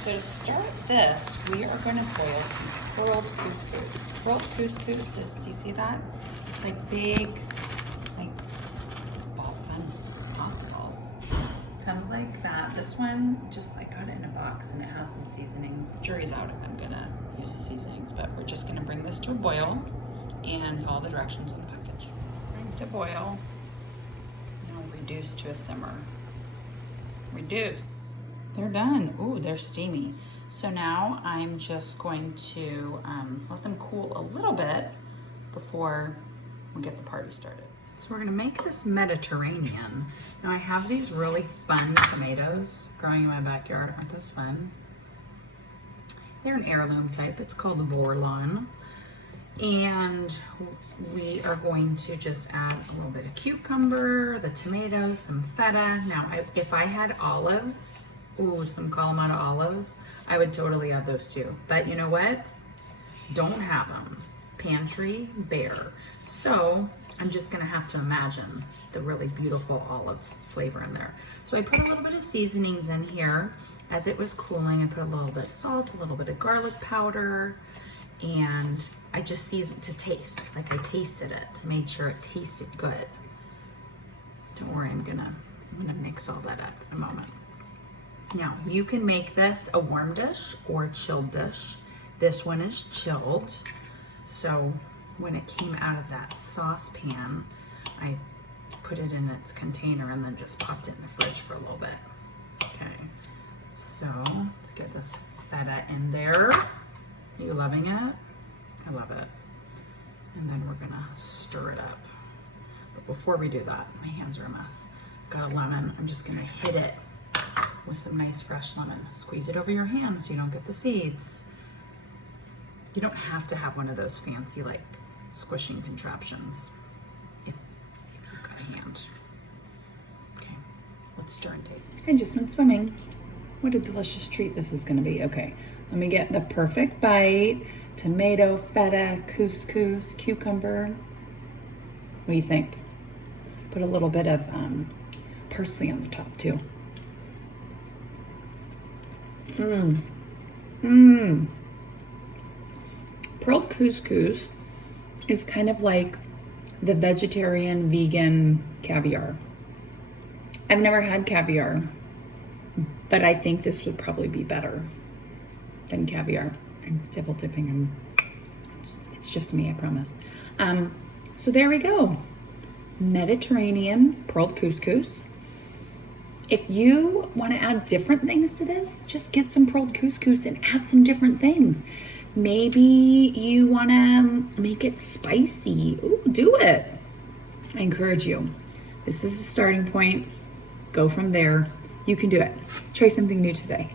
So to start this, we are going to boil some pearled couscous. Pearled couscous is, do you see that? It's like big, like fun pasta balls. Comes like that. This one, just I got it in a box and it has some seasonings. Jury's out if I'm gonna use the seasonings, but we're just gonna bring this to a boil and follow the directions on the package. Bring to boil. Now reduce to a simmer. Reduce. They're done. Ooh, they're steamy. So now I'm just going to let them cool a little bit before we get the party started. So we're gonna make this Mediterranean. Now I have these really fun tomatoes growing in my backyard. Aren't those fun? They're an heirloom type. It's called Vorlon. And we are going to just add a little bit of cucumber, the tomatoes, some feta. Now, if I had olives, ooh, some kalamata olives, I would totally add those too. But you know what? Don't have them. Pantry bare. So I'm just gonna have to imagine the really beautiful olive flavor in there. So I put a little bit of seasonings in here. As it was cooling, I put a little bit of salt, a little bit of garlic powder, and I just seasoned to taste. Like I tasted it to make sure it tasted good. Don't worry, I'm gonna mix all that up in a moment. Now, you can make this a warm dish or a chilled dish. This one is chilled. So when it came out of that saucepan, I put it in its container and then just popped it in the fridge for a little bit. Okay, so let's get this feta in there. Are you loving it? I love it. And then we're gonna stir it up. But before we do that, my hands are a mess. Got a lemon, I'm just gonna hit it with some nice fresh lemon. Squeeze it over your hand so you don't get the seeds. You don't have to have one of those fancy like squishing contraptions if you've got a hand. Okay, let's stir and taste. I just went swimming. What a delicious treat this is gonna be. Okay, let me get the perfect bite. Tomato, feta, couscous, cucumber. What do you think? Put a little bit of parsley on the top too. Pearled couscous is kind of like the vegetarian, vegan caviar. I've never had caviar, but I think this would probably be better than caviar. I'm tipple tipping them. It's just me, I promise. So there we go. Mediterranean pearled couscous. If you want to add different things to this, just get some pearled couscous and add some different things. Maybe you want to make it spicy. Ooh, do it. I encourage you. This is a starting point. Go from there. You can do it. Try something new today.